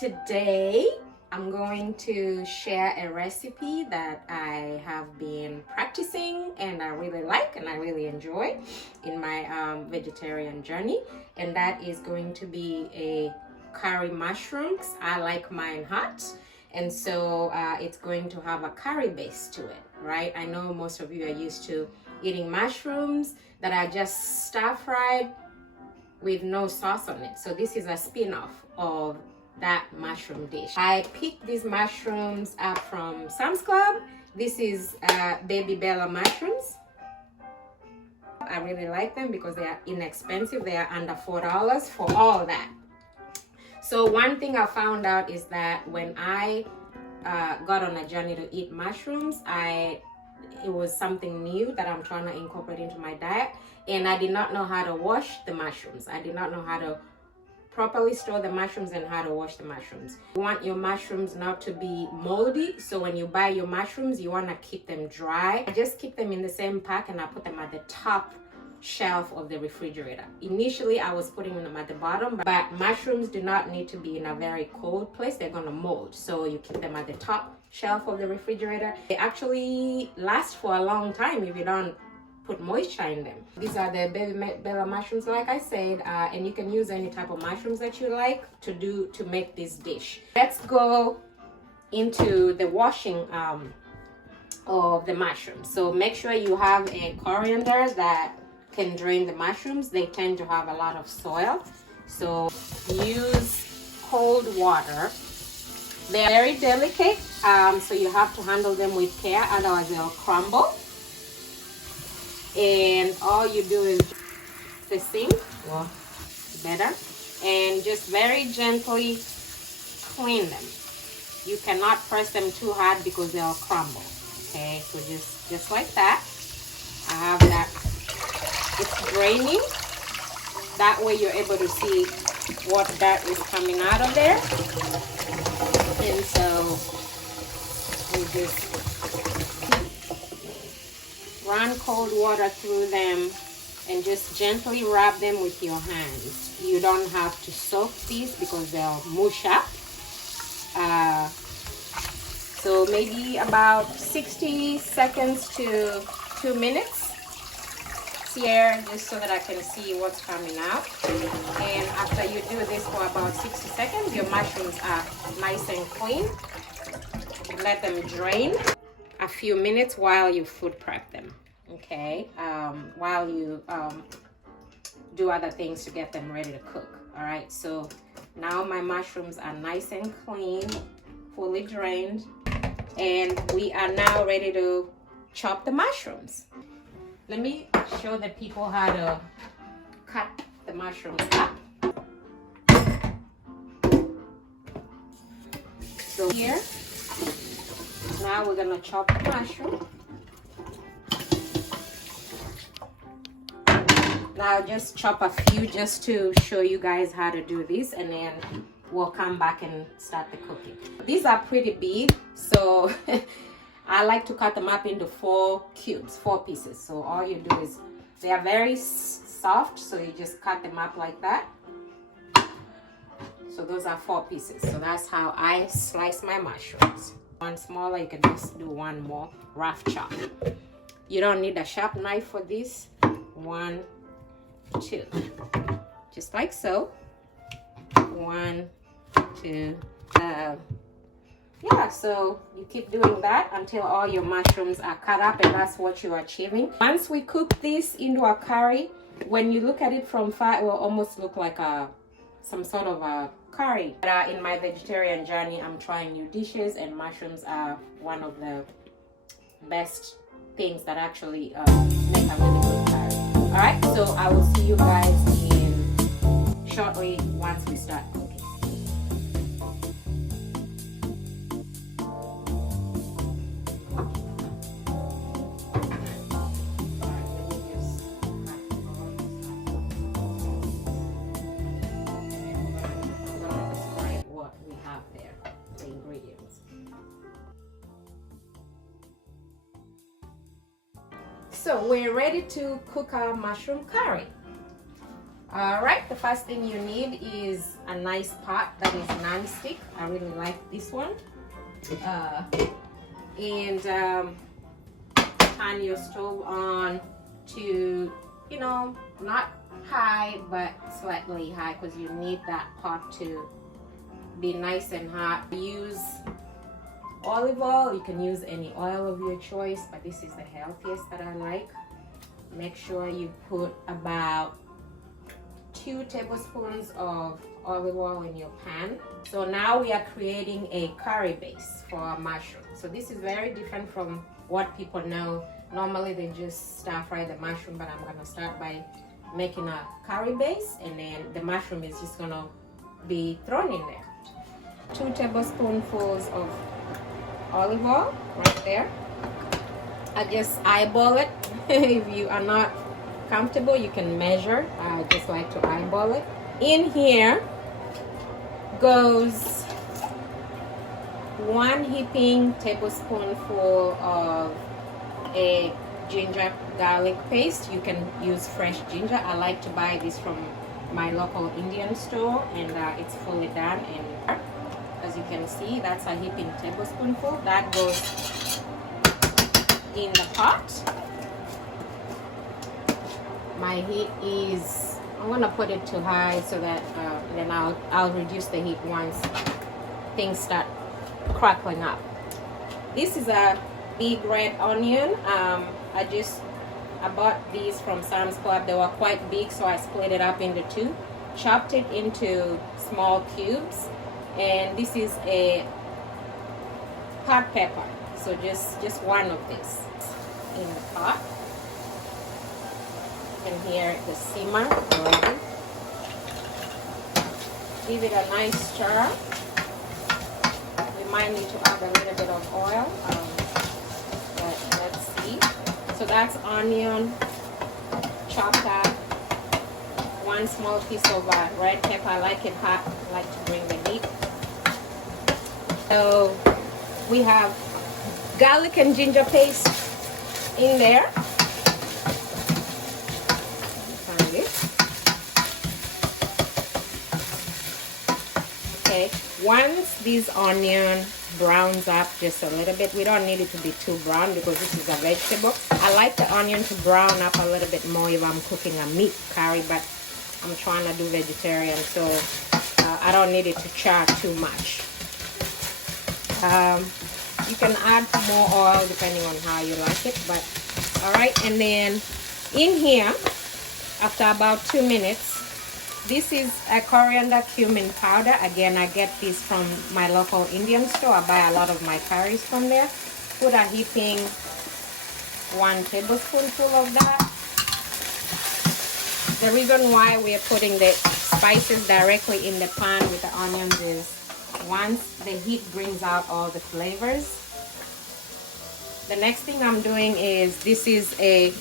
Today I'm going to share a recipe that I have been practicing and I really like and I really enjoy in my vegetarian journey, and that is going to be a curry mushrooms. I like mine hot, and so it's going to have a curry base to it, right? I know most of you are used to eating mushrooms that are just stir-fried with no sauce on it. So this is a spin-off of that mushroom dish. I picked these mushrooms up from Sam's Club. This is baby bella mushrooms. I really like them because they are inexpensive. They are under $4 for all that. So one thing I found out is that when I got on a journey to eat mushrooms, it was something new that I'm trying to incorporate into my diet, and I did not know how to wash the mushrooms. I did not know how to properly store the mushrooms and how to wash the mushrooms. You want your mushrooms not to be moldy, so when you buy your mushrooms, you want to keep them dry. I just keep them in the same pack and I put them at the top shelf of the refrigerator. Initially, I was putting them at the bottom, but mushrooms do not need to be in a very cold place. They're gonna mold, so you keep them at the top shelf of the refrigerator. They actually last for a long time if you don't put moisture in them. These are the baby bella mushrooms, like I said, and you can use any type of mushrooms that you like to make this dish. Let's go into the washing of the mushrooms. So make sure you have a coriander that can drain the mushrooms. They tend to have a lot of soil, so use cold water. They're very delicate, so you have to handle them with care, otherwise they'll crumble. And all you do is the sink, well, better, and just very gently clean them. You cannot press them too hard because they'll crumble. Okay, so just like that. I have that. It's draining. That way you're able to see what dirt is coming out of there. And so we just run cold water through them and just gently rub them with your hands. You don't have to soak these because they'll mush up. So maybe about 60 seconds to 2 minutes here, just so that I can see what's coming out. And after you do this for about 60 seconds, your mushrooms are nice and clean. Let them drain a few minutes while you food prep them, okay? While you do other things to get them ready to cook. All right, so now my mushrooms are nice and clean, fully drained, and we are now ready to chop the mushrooms. Let me show the people how to cut the mushrooms up. So here, now we're gonna chop the mushroom. Now just chop a few just to show you guys how to do this, and then we'll come back and start the cooking. These are pretty big, so I like to cut them up into 4 cubes, 4 pieces. So all you do is, they are very soft, so you just cut them up like that. So those are 4 pieces. So that's how I slice my mushrooms. One smaller, you can just do one more rough chop. You don't need a sharp knife for this. 1, 2, just like so. 1, 2, yeah, so you keep doing that until all your mushrooms are cut up, and that's what you're achieving. Once we cook this into a curry, when you look at it from far, it will almost look like some sort of a curry. But in my vegetarian journey, I'm trying new dishes, and mushrooms are one of the best things that actually make a really good curry. All right, so I will see you guys in shortly once we start cooking. So we're ready to cook our mushroom curry. All right, the first thing you need is a nice pot that is non-stick. I really like this one. And turn your stove on to, not high but slightly high, because you need that pot to be nice and hot. Use olive oil. You can use any oil of your choice, but this is the healthiest that I like. Make sure you put about 2 tablespoons of olive oil in your pan. So now we are creating a curry base for our mushroom. So this is very different from what people know. Normally they just stir fry the mushroom, but I'm gonna start by making a curry base, and then the mushroom is just gonna be thrown in there. 2 tablespoonfuls of olive oil right there. I just eyeball it. If you are not comfortable, you can measure. I just like to eyeball it. In here goes 1 heaping tablespoonful of a ginger garlic paste. You can use fresh ginger. I like to buy this from my local Indian store, and it's fully done. And as you can see, that's a heaping tablespoonful. That goes in the pot. My heat is, I'm gonna put it too high so that then I'll reduce the heat once things start crackling up. This is a big red onion. I bought these from Sam's Club. They were quite big, so I split it up into 2, chopped it into small cubes, and this is a hot pepper. So just 1 of these in the pot. You can hear the simmer already. Give it a nice stir. You might need to add a little bit of oil, but let's see. So that's onion chopped up. 1 small piece of red pepper. I like it hot. I like to bring the heat. So we have garlic and ginger paste in there. Okay, once this onion browns up just a little bit, we don't need it to be too brown because this is a vegetable. I like the onion to brown up a little bit more if I'm cooking a meat curry, but I'm trying to do vegetarian, so I don't need it to char too much. You can add more oil depending on how you like it, but all right. And then in here, after about 2 minutes, this is a coriander cumin powder. Again, I get this from my local Indian store. I buy a lot of my curries from there. Put a heaping 1 tablespoonful of that. The reason why we are putting the spices directly in the pan with the onions is once the heat brings out all the flavors. The next thing I'm doing is, this is a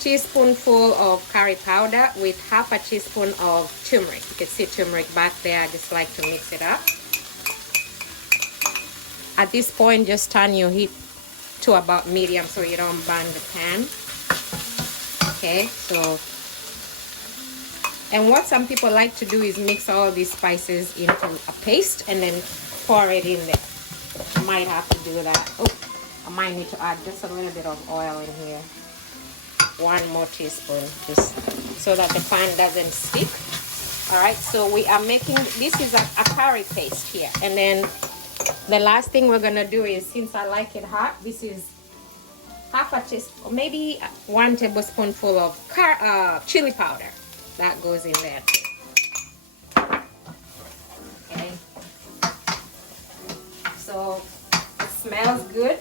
teaspoonful of curry powder with half a teaspoon of turmeric. You can see turmeric back there. I just like to mix it up. At this point, just turn your heat to about medium so you don't burn the pan. Okay, so, and what some people like to do is mix all these spices into a paste and then pour it in there. I might have to do that. Oh, I might need to add just a little bit of oil in here. 1 more teaspoon, just so that the pan doesn't stick. All right, so we are making, this is a curry paste here. And then the last thing we're gonna do is, since I like it hot, this is half a teaspoon, or maybe 1 tablespoonful of chili powder. That goes in there too. Okay. So it smells good.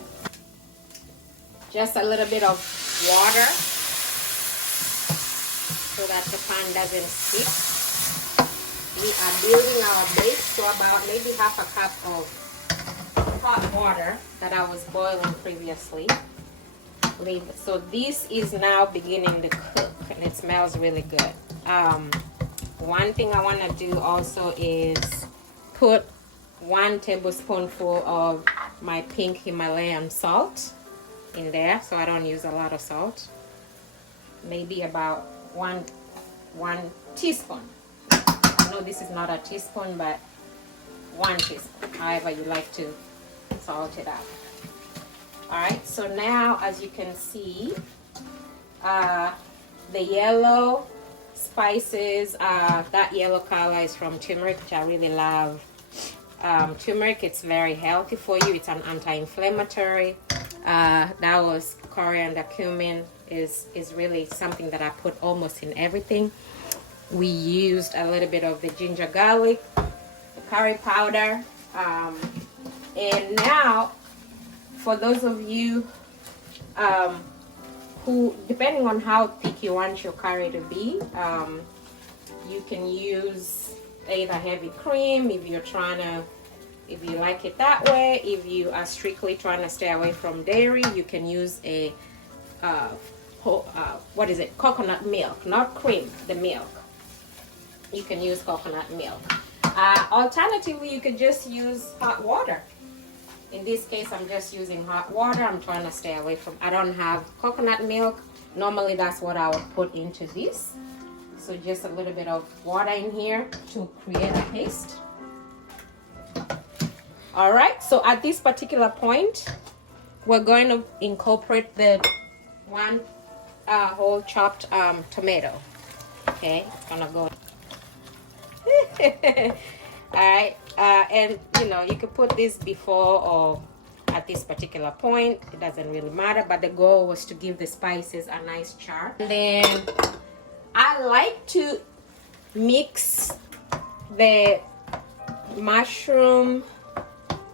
Just a little bit of water so that the pan doesn't stick. We are building our base to about maybe half a cup of hot water that I was boiling previously. So this is now beginning to cook, and it smells really good. One thing I want to do also is put 1 tablespoonful of my pink Himalayan salt in there, so I don't use a lot of salt. Maybe about one teaspoon. I know this is not a teaspoon, but 1 teaspoon, however you like to salt it out. All right, so now as you can see, the yellow spices, that yellow color is from turmeric, which I really love. Turmeric, it's very healthy for you. It's an anti-inflammatory. That was coriander. Cumin is really something that I put almost in everything. We used a little bit of the ginger garlic, the curry powder, and now for those of you who, depending on how thick you want your curry to be, you can use either heavy cream if you like it that way. If you are strictly trying to stay away from dairy, you can use a coconut milk, not cream, the milk. You can use coconut milk. Alternatively, you could just use hot water. In this case, I'm just using hot water. I'm trying to stay away from, I don't have coconut milk. Normally that's what I would put into this. So just a little bit of water in here to create a paste. All right, so at this particular point, we're going to incorporate the one whole chopped tomato. Okay, it's gonna go. All right, and you could put this before or at this particular point. It doesn't really matter, but the goal was to give the spices a nice char. And then I like to mix the mushroom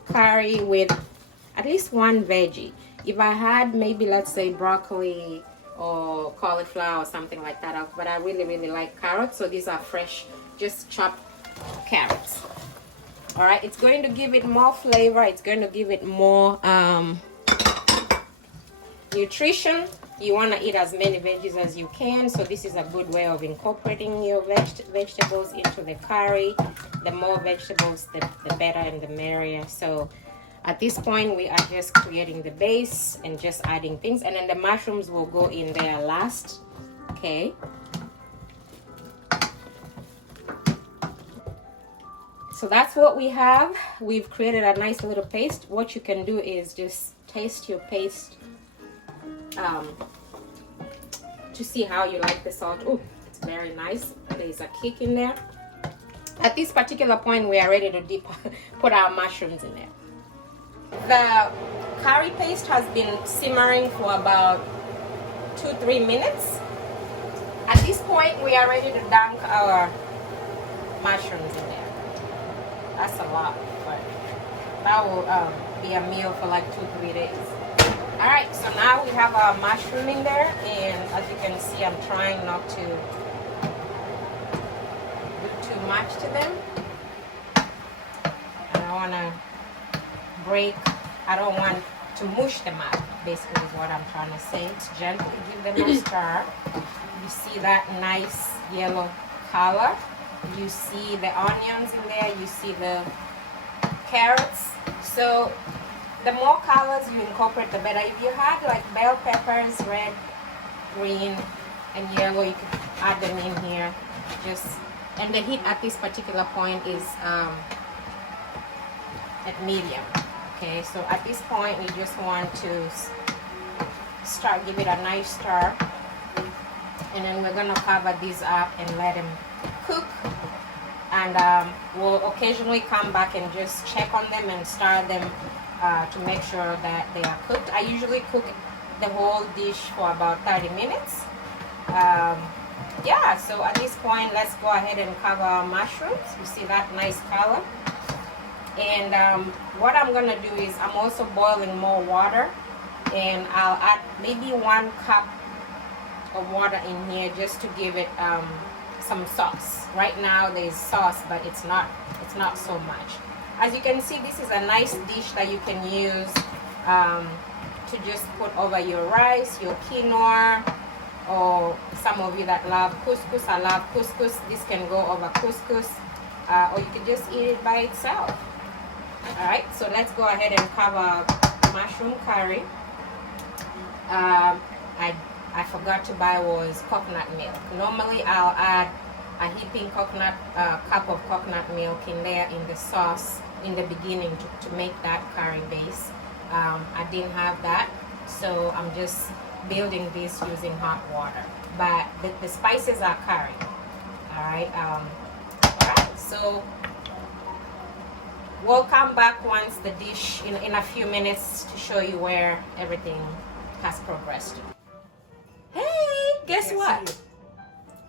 curry with at least one veggie. If I had maybe, let's say, broccoli or cauliflower or something like that, but I really like carrots, so these are fresh, just chopped carrots. All right, it's going to give it more flavor. It's going to give it more nutrition. You want to eat as many veggies as you can, so this is a good way of incorporating your vegetables into the curry. The more vegetables, the better and the merrier. So at this point, we are just creating the base and just adding things, and then the mushrooms will go in there last. Okay. So that's what we have. We've created a nice little paste. What you can do is just taste your paste to see how you like the salt. Oh, it's very nice. There's a kick in there. At this particular point, we are ready to put our mushrooms in there. The curry paste has been simmering for about 2-3 minutes. At this point, we are ready to dunk our mushrooms in there. That's a lot, but that will be a meal for like 2-3 days. All right, so now we have our mushroom in there, and as you can see, I'm trying not to do too much to them. I don't want to I don't want to mush them out, basically is what I'm trying to say. To gently give them a stir. You see that nice yellow color. You see the onions in there. You see the carrots. So the more colors you incorporate, the better. If you had like bell peppers, red, green, and yellow, you could add them in here. And the heat at this particular point is at medium. Okay, so at this point we just want to give it a nice stir, and then we're gonna cover these up and let them cook. And we'll occasionally come back and just check on them and stir them to make sure that they are cooked. I usually cook the whole dish for about 30 minutes. Yeah, so at this point, let's go ahead and cover our mushrooms. You see that nice color? And what I'm gonna do is I'm also boiling more water, and I'll add maybe 1 cup of water in here just to give it some sauce. Right now there's sauce, but it's not so much. As you can see, this is a nice dish that you can use to just put over your rice, your quinoa, or some of you that love couscous. I love couscous. This can go over couscous, or you can just eat it by itself. All right, so let's go ahead and cover mushroom curry. I forgot to buy was coconut milk. Normally I'll add a heaping cup of coconut milk in there in the sauce in the beginning to make that curry base. I didn't have that, so I'm just building this using hot water. But the spices are curry. Alright, so we'll come back once the dish in a few minutes to show you where everything has progressed. Hey, guess what?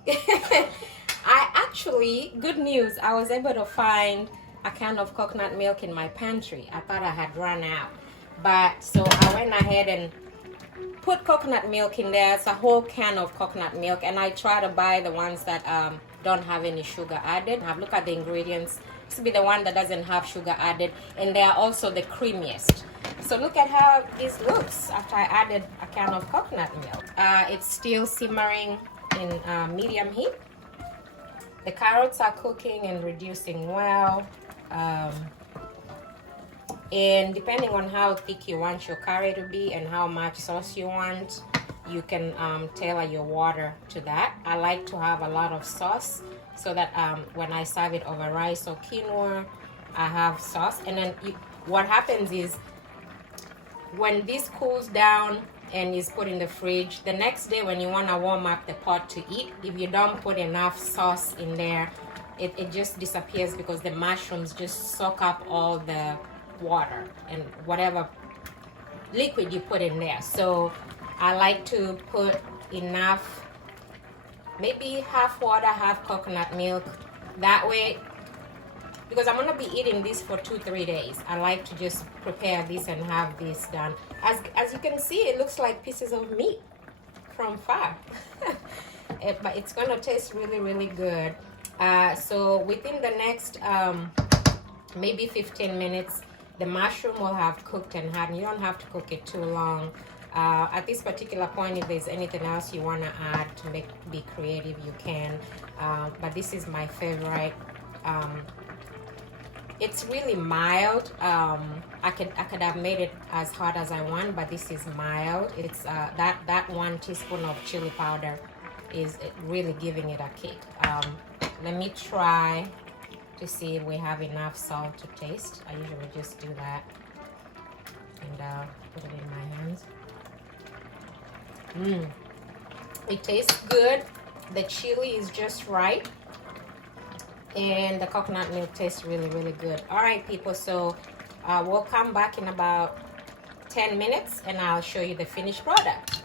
I actually, good news, I was able to find a can of coconut milk in my pantry. I thought I had run out. But so I went ahead and put coconut milk in there. It's a whole can of coconut milk, and I try to buy the ones that don't have any sugar added. Have look at the ingredients. This will be the one that doesn't have sugar added, and they are also the creamiest. So look at how this looks after I added a can of coconut milk. It's still simmering in medium heat. The carrots are cooking and reducing well. And depending on how thick you want your curry to be and how much sauce you want, you can tailor your water to that. I like to have a lot of sauce so that when I serve it over rice or quinoa, I have sauce. And then what happens is when this cools down and is put in the fridge, the next day when you want to warm up the pot to eat, if you don't put enough sauce in there, it just disappears because the mushrooms just soak up all the water and whatever liquid you put in there. So I like to put enough, maybe half water, half coconut milk. That way, because I'm gonna be eating this for 2-3 days, I like to just prepare this and have this done. As you can see, it looks like pieces of meat from far. But it's gonna taste really, really good. So within the next maybe 15 minutes, the mushroom will have cooked and hardened. You don't have to cook it too long. At this particular point, if there's anything else you want to add to be creative, you can. But this is my favorite. It's really mild. I could have made it as hot as I want, but this is mild. It's that 1 teaspoon of chili powder is really giving it a kick. Let me try to see if we have enough salt to taste. I usually just do that and put it in my hands. It tastes good. The chili is just right, and the coconut milk tastes really, really good. All right, people, so we'll come back in about 10 minutes and I'll show you the finished product.